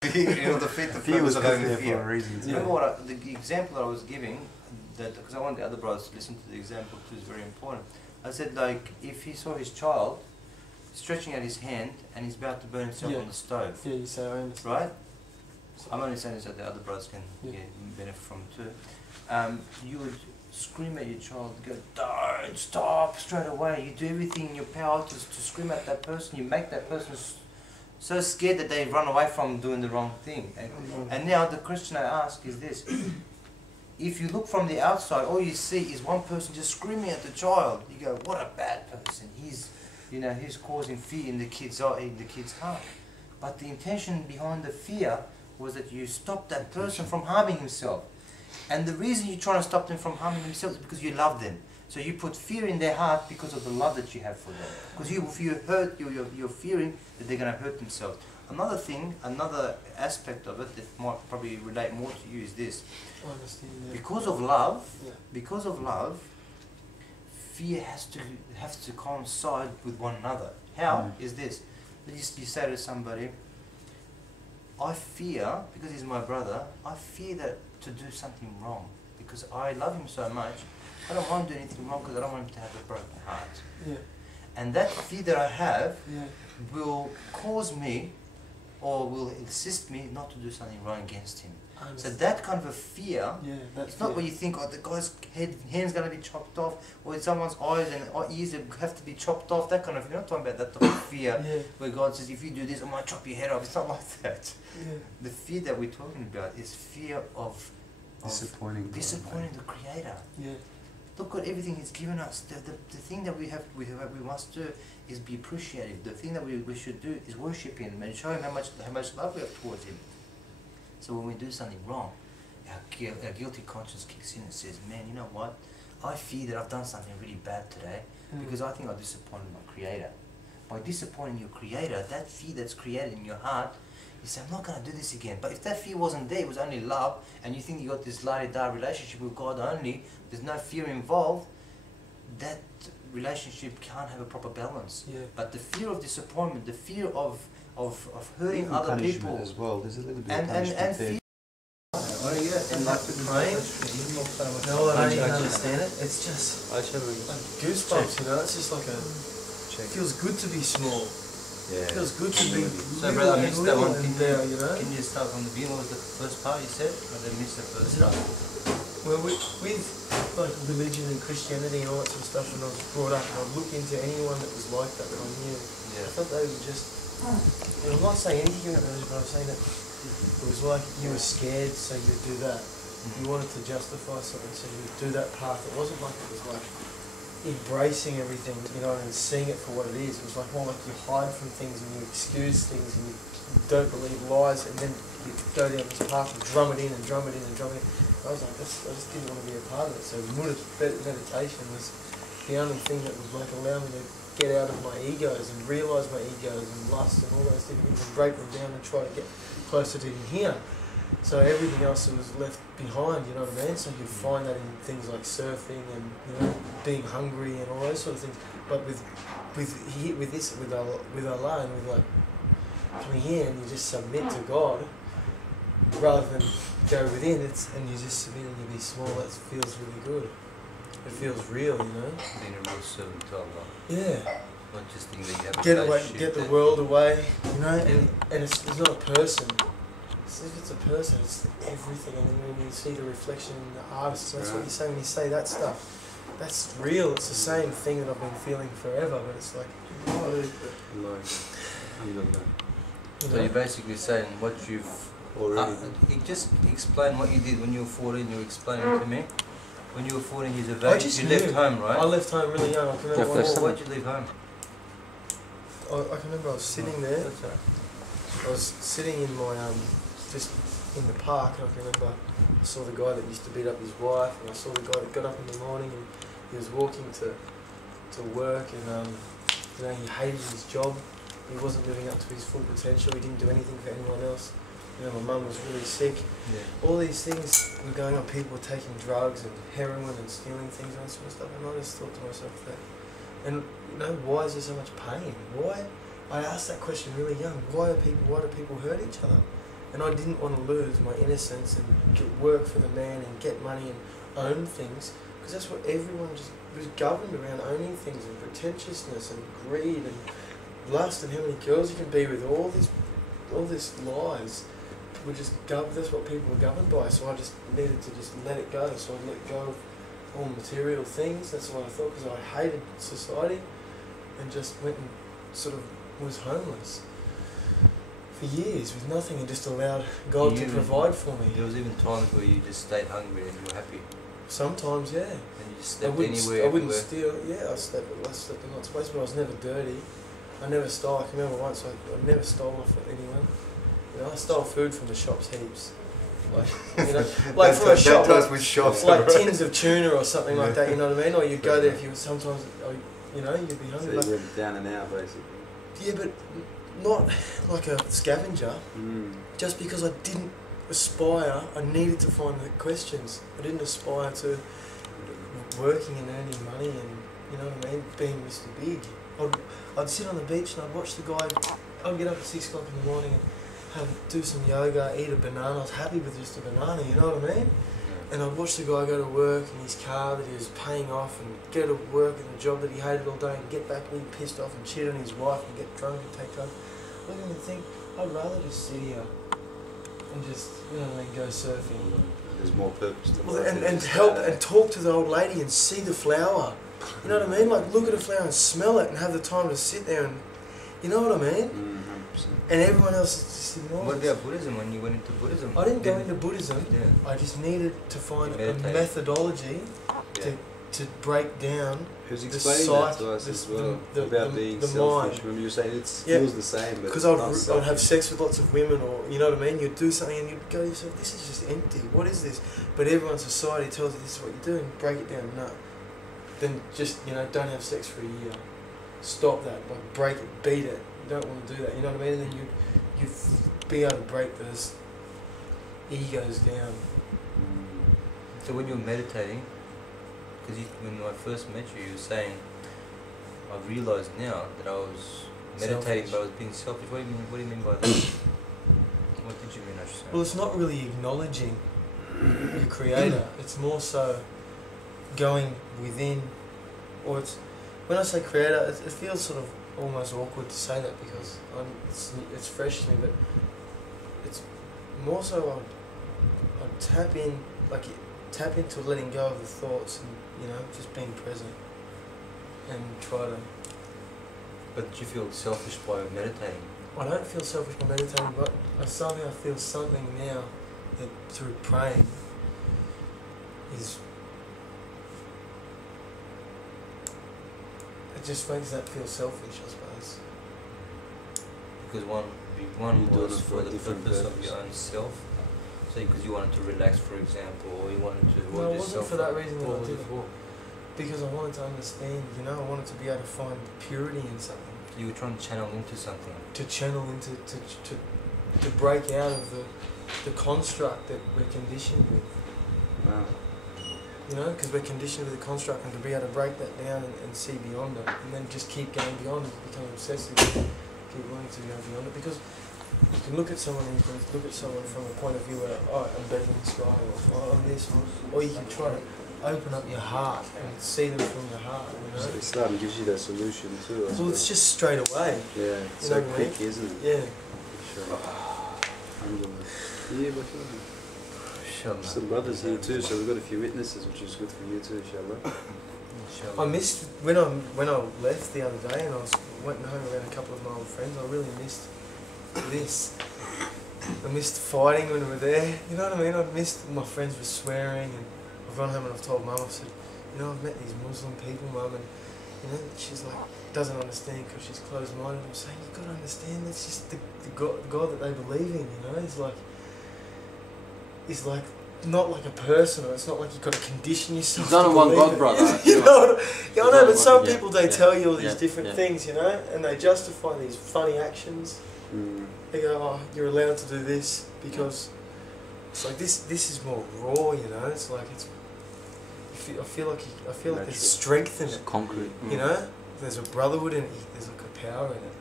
Defeat the Fear was going there fear. for a reason. Remember what the example I was giving, that because I want the other brothers to listen to the example too, is very important. I said, like, if he saw his child stretching out his hand and he's about to burn himself on the stove. Yeah, you say, I understand. Right? I'm only saying this so the other brothers can benefit from it too. You would scream at your child, go, don't stop straight away. You do everything in your power to scream at that person. You make that person so scared that they run away from doing the wrong thing. And now the question I ask is this. If you look from the outside, all you see is one person just screaming at the child. You go, what a bad person. He's causing fear in the kid's heart. But the intention behind the fear was that you stop that person from harming himself. And the reason you're trying to stop them from harming themselves is because you love them. So you put fear in their heart because of the love that you have for them. Because if you hurt, you're fearing that they're going to hurt themselves. Another thing, another aspect of it that might probably relate more to you is this. I understand, yeah. Because of love, fear has to coincide with one another. How is this? You say to somebody, I fear, because he's my brother, I fear that to do something wrong. Because I love him so much, I don't want to do anything wrong because I don't want him to have a broken heart. Yeah. And that fear that I have will cause me, or will assist me not to do something wrong against him. So that kind of a fear, it's not where you think, oh, the guy's hand's going to be chopped off, or someone's eyes and ears have to be chopped off, that kind of, you're not talking about that type of fear, where God says, if you do this, I might chop your head off. It's not like that. The fear that we're talking about is fear of disappointing the Creator. Look at everything He's given us. The thing that we must do is be appreciative. The thing that we should do is worship Him and show Him how much love we have towards Him. So when we do something wrong, our guilty conscience kicks in and says, man, you know what? I fear that I've done something really bad today because I think I disappointed my Creator. By disappointing your Creator, that fear that's created in your heart, you say, I'm not going to do this again. But if that fear wasn't there, it was only love, and you think you got this la-di-da relationship with God only, there's no fear involved, that relationship can't have a proper balance. But the fear of disappointment, the fear of hurting even other people as well. There's a little bit and of punishment and there. and like the praying. No, I don't even understand it. It's just like goosebumps, you know. It's just like it feels good to be small. It feels good to be so, brother, I missed that one. There, you know. Can you start from the beginning? What was the first part you said? I didn't miss the first part. Well, with like religion and Christianity and all that sort of stuff, when I was brought up, and I'd look into anyone that was like that I knew. I thought they were just. And I'm not saying anything about religion, but I'm saying that it was like you were scared, so you'd do that. You wanted to justify something, so you'd do that path. It wasn't like it was like embracing everything, you know, and seeing it for what it is. It was like more like you hide from things and you excuse things and you don't believe lies, and then you go down this path and drum it in and drum it in and drum it in. I was like, I just didn't want to be a part of it. So meditation was the only thing that would like allow me to get out of my egos and realise my egos and lust and all those different things and break them down and try to get closer to here. So everything else was left behind, you know what I mean? So you'd find that in things like surfing and, you know, being hungry and all those sort of things. But with Allah and with like coming here and you just submit to God rather than go within, and you just submit and you be small, that feels really good. It feels real, you know? Being a real servant to Allah. Yeah. Not just think that you have a get the world away, you know? And it's not a person. If it's a person, it's everything, and then when you see the reflection in the artist, that's what you say when you say that stuff. That's real. It's the same thing that I've been feeling forever, but it's like, So you're basically saying what you've already. Just explain what you did when you were 14. You explained it to me. When you were 14 years of age, you left home, right? I left home really young. I can remember. Why did you leave home? I can remember I was sitting there. I was sitting in my just in the park, and I can remember I saw the guy that used to beat up his wife, and I saw the guy that got up in the morning and he was walking to work, and you know, he hated his job. He wasn't living up to his full potential. He didn't do anything for anyone else. You know, my mum was really sick. All these things were going on. People were taking drugs and heroin and stealing things and that sort of stuff. And I just thought to myself that, and you know, why is there so much pain? Why? I asked that question really young. Why do people hurt each other? and I didn't want to lose my innocence and work for the man and get money and own things, because that's what everyone just was governed around, owning things and pretentiousness and greed and lust and how many girls you can be with, all this lies. Were just that's what people were governed by, so I just needed to just let it go. So I let go of all material things. That's what I thought, because I hated society, and just went and sort of was homeless for years with nothing, and just allowed God to provide for me. There was even times where you just stayed hungry and you were happy. Sometimes, yeah. And you just slept anywhere. I wouldn't steal. Yeah, I slept in lots of places, but I was never dirty. I never stole. I can remember once I never stole off anyone. You know, I stole food from the shops heaps. Like, you know, like from a shop, with shops, like tins of tuna or something like that. You know what I mean? Or you'd go there if you sometimes, you know, you'd be hungry. So you went down and out basically. Yeah, but not like a scavenger. Just because I didn't aspire, I needed to find the questions. I didn't aspire to working and earning money and, you know what I mean, being Mr. Big. I'd sit on the beach and I'd watch the guy. I'd get up at 6 o'clock in the morning and do some yoga, eat a banana. I was happy with just a banana, you know what I mean? And I'd watch the guy go to work in his car that he was paying off and go to work in a job that he hated all day and get back and be pissed off and cheat on his wife and get drunk and take drugs. Look at him and think, I'd rather just sit here and just, you know what I mean, go surfing. There's more purpose to life. And help and talk to the old lady and see the flower. You know what I mean? Like, look at a flower and smell it and have the time to sit there and, you know what I mean? 100%. And everyone else is just ignored. What about Buddhism, when you went into Buddhism? I didn't go into Buddhism. Yeah. I just needed to find a methodology to break down the sight, that to us as well, about being selfish. Mind. When you were saying it feels the same, because I'd have sex with lots of women, or you know what I mean. You'd do something and you'd go to yourself, "This is just empty. What is this?" But everyone's society tells you this is what you do, and break it down. No, then just don't have sex for a year. Stop that. Like break it, beat it. You don't want to do that. You know what I mean? And then you'd be able to break those egos down. So when you're meditating, because when I first met you, you were saying, I've realised now that I was meditating, but I was being selfish. What do you mean by that? What did you mean, I should say? Well, it's not really acknowledging your creator. It's more so going within, or it's, when I say creator, it feels sort of almost awkward to say that because it's fresh to me, but it's more so I'd tap into letting go of the thoughts and just being present and try to. But do you feel selfish by meditating? I don't feel selfish by meditating, but I feel something now that through praying is. It just makes that feel selfish, I suppose. Because one was for the purpose of your own self. So because you wanted to relax, for example, or you wanted to... No, it wasn't for that reason that I did it. Because I wanted to understand, I wanted to be able to find purity in something. You were trying to channel into something. To channel into, to break out of the construct that we're conditioned with. Wow. Because we're conditioned with the construct, and to be able to break that down and see beyond it, and then just keep going beyond it, become obsessive, keep wanting to go beyond it. Because you can look at someone and you can look at someone from a point of view where, I'm better than this guy, or I'm this, or you can try to open up your heart and see them from your heart. So Islam gives you that solution too. Well, it's just straight away. Yeah, it's so quick, isn't it? Yeah. Sure. Yeah, but some brothers here too, so we've got a few witnesses, which is good for you too, inshallah. I missed when I left the other day and I went home around a couple of my old friends. I really missed this. I missed fighting when we were there. You know what I mean? I missed my friends were swearing, and I've gone home and I've told Mum. I said, I've met these Muslim people, Mum, and she's like doesn't understand because she's closed-minded. I'm saying you've got to understand. It's just the God that they believe in. It's like not like a person, or it's not like you've got to condition yourself. It's not a one God, brother. I know, but some people they tell you all these different things, and they justify these funny actions. They go, you're allowed to do this because it's like this is more raw, It's like I feel like there's strength in it. It's concrete. There's a brotherhood in it. There's like a power in it.